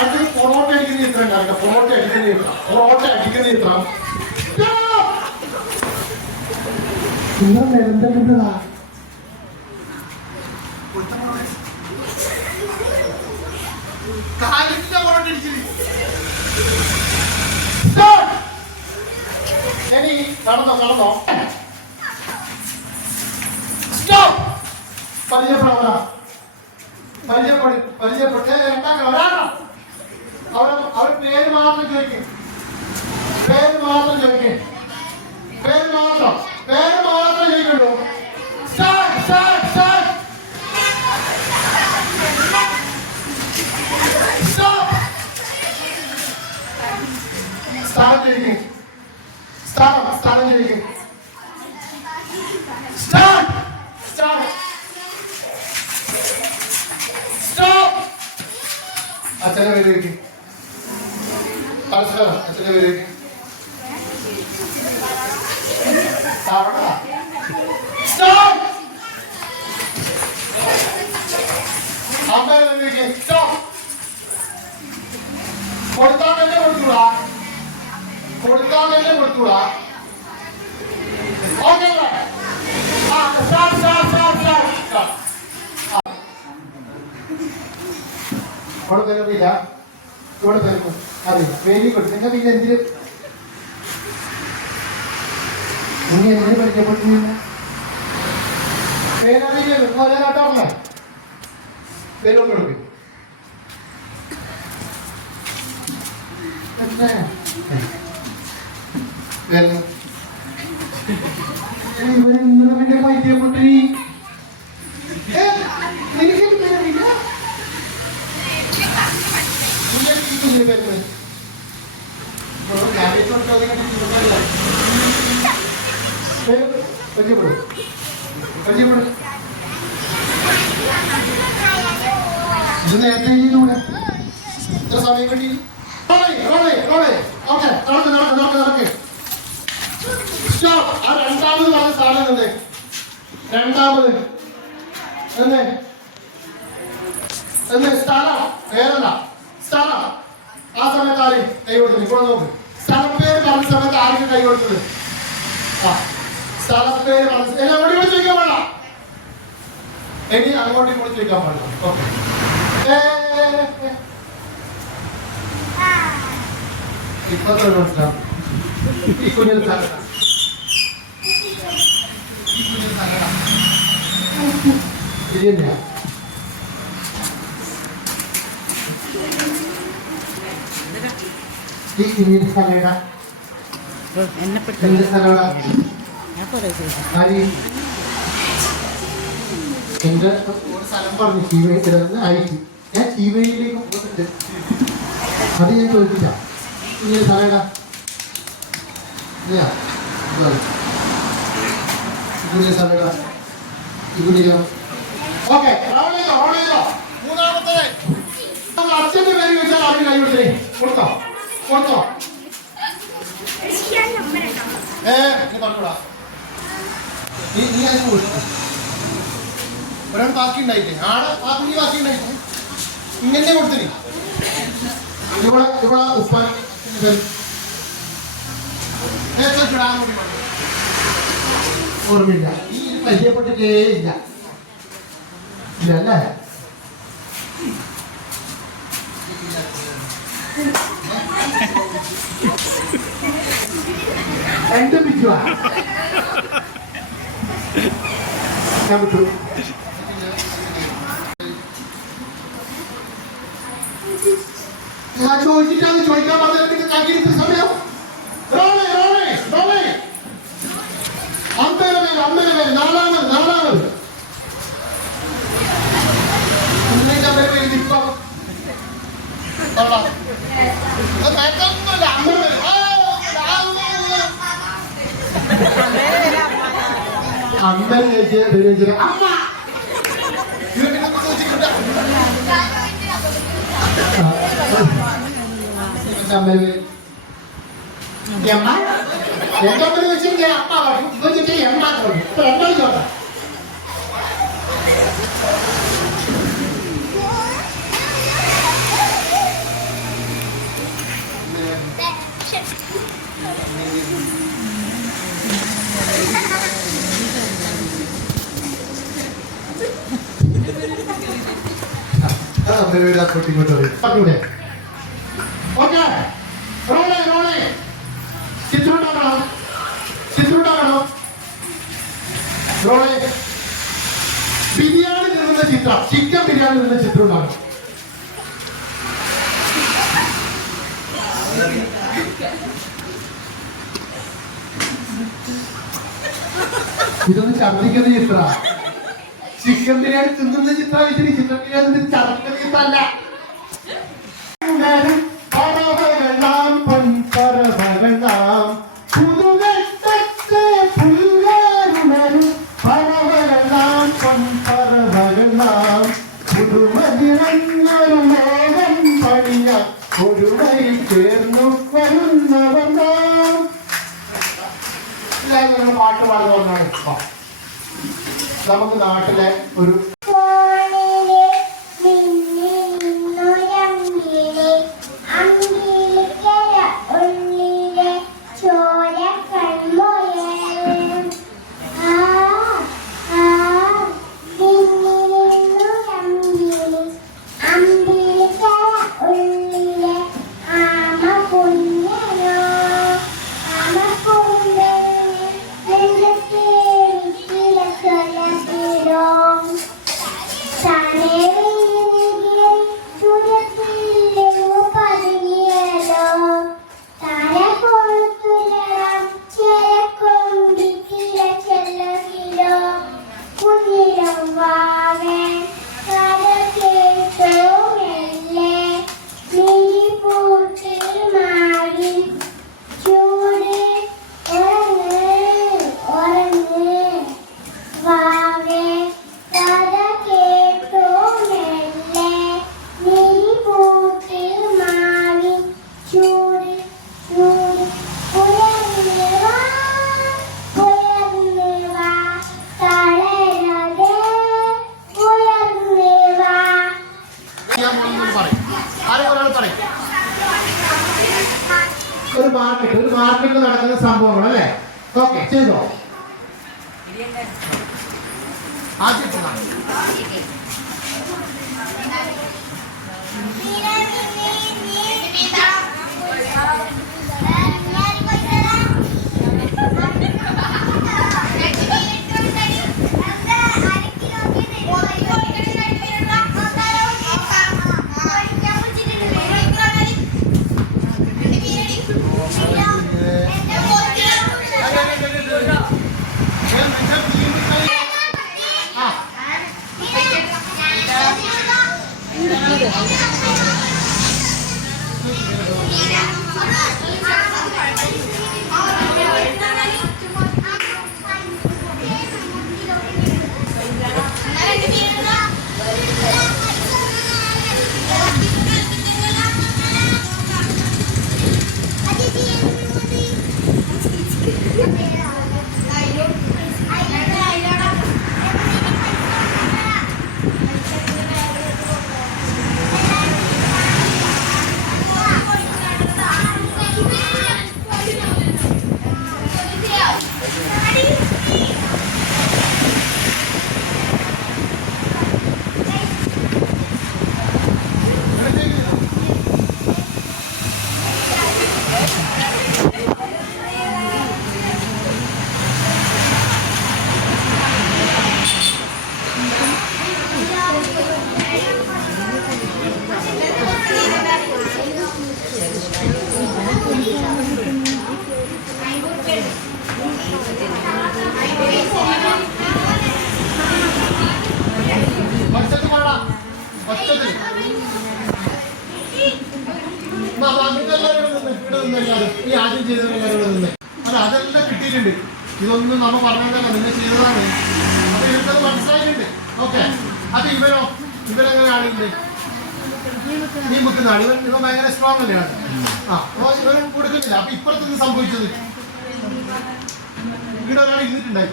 അടുത്തൊരു പൊറോട്ട അടിക്കുന്ന ചിത്രം കാണിക്കാം. പൊറോട്ട അടിക്കുന്ന ചിത്രം നിരന്തരതാ. ഇനി നടന്നോ പരിചയപ്പെടാ. പരിചയപ്പെട്ട് രണ്ടാം ഒരാളോ അവർ പേര് മാത്രം ചോദിക്കും. പേര് മാത്രം ചോദിക്കുള്ളൂ. സ്ഥാനം ചോദിക്കും. അച്ഛന്റെ പേര് ചോദിക്കും. പരസ്പരം അച്ഛന്റെ പേര് ചോദിക്കും. അമ്മയുടെ പേര് ചോദിക്കും. കൊടുത്താൽ തന്നെ കൊടുത്തൂടാ. ഓക്കെ ഇവിടെ പേരറിയില്ല. ഇവിടെ പേർക്കും അറിയില്ല. Very good. നിങ്ങൾ പിന്നെ എന്തിന് പരിചയപ്പെട്ടില്ല? പേരറിയില്ലല്ലോ. ഒരേ നാട്ടാറില്ല. പേരൊന്നും എടുക്കും. ഇവരെന്നെ പരിചയപ്പെട്ടി. എനിക്ക് പേരറിയില്ല. ഇത് നേരത്തെ ചെയ്യൂടെ? എത്ര സമയം കിട്ടി? നടക്ക്. ആ രണ്ടാമത് പറഞ്ഞ സാധനം എന്തേ? രണ്ടാമത് സ്ഥലം വേറല്ല. സ്ഥലം ആ സമയത്ത് ആരും കൈ കൊടുത്തത്. ഇപ്പോൾ നോക്ക്. സ്ഥലപ്പേര് പറഞ്ഞ സമയത്ത് ആർക്കും കൈ കൊടുത്തത്? സ്ഥലപ്പേര് പറഞ്ഞ എല്ലാം കൂടി ചോദിക്കാൻ പാടില്ല. ഇനി അങ്ങോട്ടും കൂടി ചോദിക്കാൻ പാടില്ല. ഓക്കെ. ഇപ്പത്തെ മനസ്സിലാവും. ഈ കുഞ്ഞിന് സ്ഥലം ശരിയല്ല. ഈ കുഞ്ഞിന് സ്ഥലം എന്റെ സ്ഥലം എന്റെ ഒരു സ്ഥലം പറഞ്ഞു. ചീവയിലിരുന്ന് അയച്ചു. ഞാൻ ചീവയിലേക്ക് പോകുന്നുണ്ട്. അത് ഞാൻ ചോദിച്ചില്ല. കുഞ്ഞിന് സ്ഥലം മൂന്നാമത്തെ അച്ഛന്റെ പേര് ചോദിച്ചാൽ ആരും കൈ കൊടുത്തേ. കൊടുത്തോ പറഞ്ഞൂടാ. നീ അതിന് കൊടുത്തു. ഒരാൾ ബാക്കി ഉണ്ടായിട്ടേ. ആടെ ആ കുഞ്ഞി ബാക്കി ഉണ്ടായിട്ട് ഇങ്ങനെ കൊടുത്തിനി. ഇവിടെ ഉപ്പാൻ ഓർമ്മയില്ല. ഈ പരിചയപ്പെട്ടിട്ടേ ഇല്ല. എന്റെ പിച്ചുവാ ഞാൻ വിട്ടു. ഞാൻ ചോദിച്ചിട്ടാണ് ചോദിക്കാൻ പറഞ്ഞിട്ട് കാക്കിയിട്ട് സമയം. അമ്മയുടെ പേര് നാലാമത് ഇപ്പം അമ്മ ചേച്ചി അമ്മ അമ്മ എന്താ വെച്ചിട്ട് അമ്മ വെച്ചിട്ട് എണ്ണ ചോട്ടാ പറഞ്ഞൂടെ ഓക്കെ റോളേ ചിത്രം റോളെ ബിരിയാണി നിന്ന ചിത്രം ചിക്കൻ ബിരിയാണി നിന്ന ചിത്രം ഉണ്ടാകണം. ഇതൊന്ന് ഛർദിക്കുന്ന ചിത്ര. ചിക്കൻ ബിരിയാണി തിന്നുന്ന ചിത്രം ഇതിന് ചിക്കൻ ബിരിയാണി ഛർദിക്കുന്ന ചിത്രമല്ല. ഒരു വഴി ചേർന്നു വരുന്നവനാം. പാട്ട് പാടുന്നവനാണ്. നമുക്ക് നാട്ടിലെ ഒരു ഒരു മാർക്കറ്റിൽ നടക്കുന്ന സംഭവങ്ങൾ അല്ലേ? ഓക്കെ ചെയ്തോ. ചെയ്തവരെ അല്ല അതെല്ലാം കിട്ടിയിട്ടുണ്ട്. ഇതൊന്നും നമ്മൾ പറഞ്ഞതല്ല, നിങ്ങൾ ചെയ്തതാണ്. അപ്പൊ ഇവർക്കത് മനസ്സിലായിട്ടുണ്ട്. ഓക്കെ, അപ്പൊ ഇവരെങ്ങനെയാണ് ഈ മുക്കുന്നതാണ് ഇവൻ ഭയങ്കര സ്ട്രോങ് അല്ലെയാണ്. അപ്പൊ ഇവരും കൊടുക്കുന്നില്ല. അപ്പൊ ഇപ്പുറത്ത് സംഭവിച്ചത് ഇവിടെ ഒരാൾ ഇരുന്നിട്ടുണ്ടായി.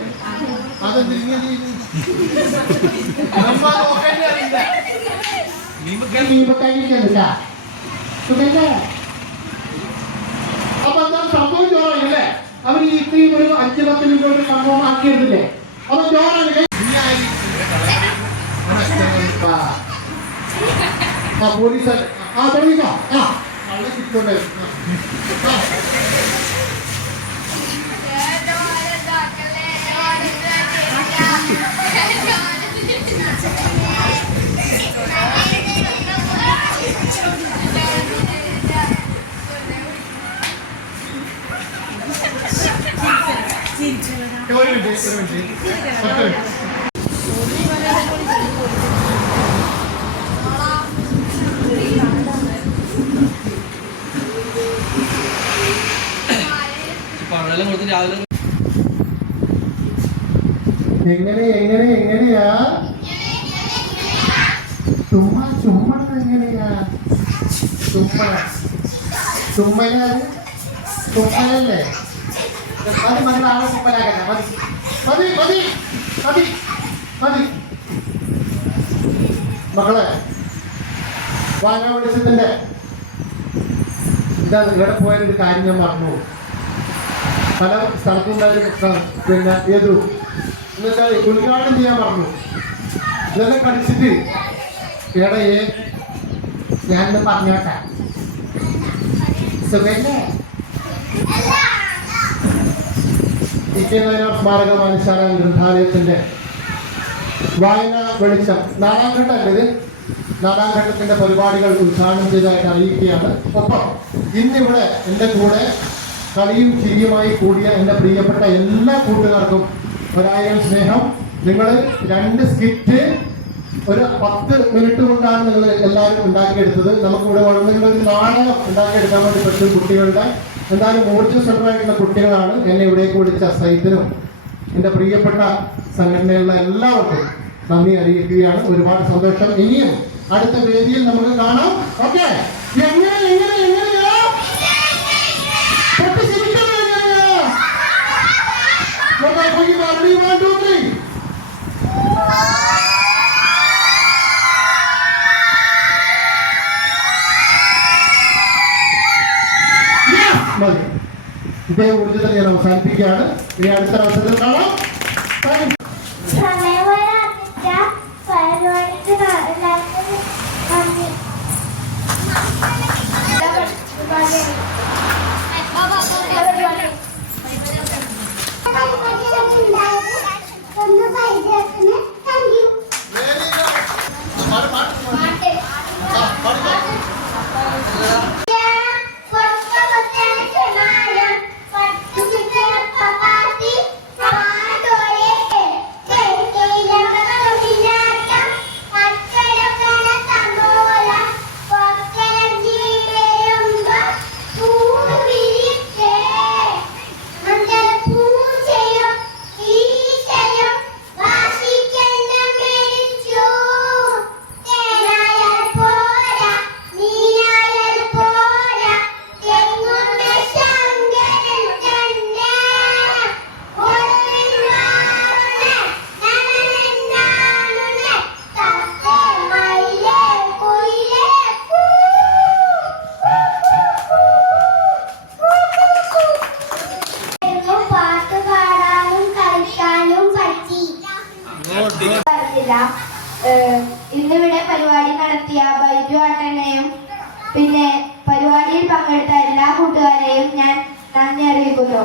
അതെന്തിനാ അപ്പൊ എന്താണ് സംഭവം? ചോറായില്ലേ? അവർ ഇത്രയും ഒരു 5-10 മിനിറ്റ് സംഭവം ആക്കിയിരുന്നില്ലേ? അപ്പൊ ചോറാണ് പോലീസ് തുടങ്ങിക്കോ. നല്ല കിട്ടുണ്ടായിരുന്നു. ഒരു മിനിറ്റ് രാവിലെ എങ്ങനെയാ ചുമ്മാ എങ്ങനെയാ തുമ്മലല്ലേ? അത് മക്കളെ ആളെ തുമ്മലാക്കട്ടെ. മതി മക്കളെ. വാങ്ങാൻ വിളിച്ചതിന്റെ ഇതാ ഇവിടെ പോയൊരു കാര്യം ഞാൻ മറന്നു. പല സ്ഥലത്തുണ്ടായിരുന്ന പിന്നെ ഏതു എന്നുവെച്ചാൽ ഉദ്ഘാടനം ചെയ്യാൻ പറഞ്ഞു. ഇതെല്ലാം പഠിച്ചിട്ട് ഇടയെ ഞാനിന്ന് പറഞ്ഞോട്ടെ. സുഖല്ലേ? സ്മാരക വായനശാല ഗ്രന്ഥാലയത്തിന്റെ വായന വെളിച്ചം 4ാം ഘട്ടമല്ലേ ഇത്? 4ാം ഘട്ടത്തിന്റെ പരിപാടികൾ ഉദ്ഘാടനം ചെയ്തതായിട്ട് അറിയിക്കുകയാണ്. ഒപ്പം ഇന്നിവിടെ എൻ്റെ കൂടെ കളിയും ചിരിയുമായി കൂടിയ എൻ്റെ പ്രിയപ്പെട്ട എല്ലാ കൂട്ടുകാർക്കും 1000 സ്നേഹം. നിങ്ങൾ 2 സ്കിറ്റ് ഒരു 10 മിനിറ്റ് കൊണ്ടാണ് നിങ്ങൾ എല്ലാവരും ഉണ്ടാക്കിയെടുത്തത്. നമുക്കിവിടെ നിങ്ങൾ നാടകം ഉണ്ടാക്കിയെടുക്കാൻ വേണ്ടി പറ്റും. കുട്ടികളുടെ എന്തായാലും ഊർജ്ജസ്വലമായിട്ടുള്ള കുട്ടികളാണ്. എന്നെ ഇവിടേക്ക് വിളിച്ച സൈത്തിനും എൻ്റെ പ്രിയപ്പെട്ട സംഘടനയിലുള്ള എല്ലാവർക്കും നന്ദി അറിയിക്കുകയാണ്. ഒരുപാട് സന്തോഷം. ഇനിയും അടുത്ത വേദിയിൽ നമുക്ക് കാണാം. ഓക്കെ, മതി. ഇതേ ഊർജ്ജത്തിൽ ഞാൻ അവസാനിപ്പിക്കുകയാണ്. ഇനി അടുത്ത അവസരത്തിൽ കാണാം. ഇന്നിവിടെ പരിപാടി നടത്തിയ ബൈജു ആട്ടനെയും പിന്നെ പരിപാടിയിൽ പങ്കെടുത്ത എല്ലാ കൂട്ടുകാരെയും ഞാൻ നന്ദി അറിയിക്കുന്നു.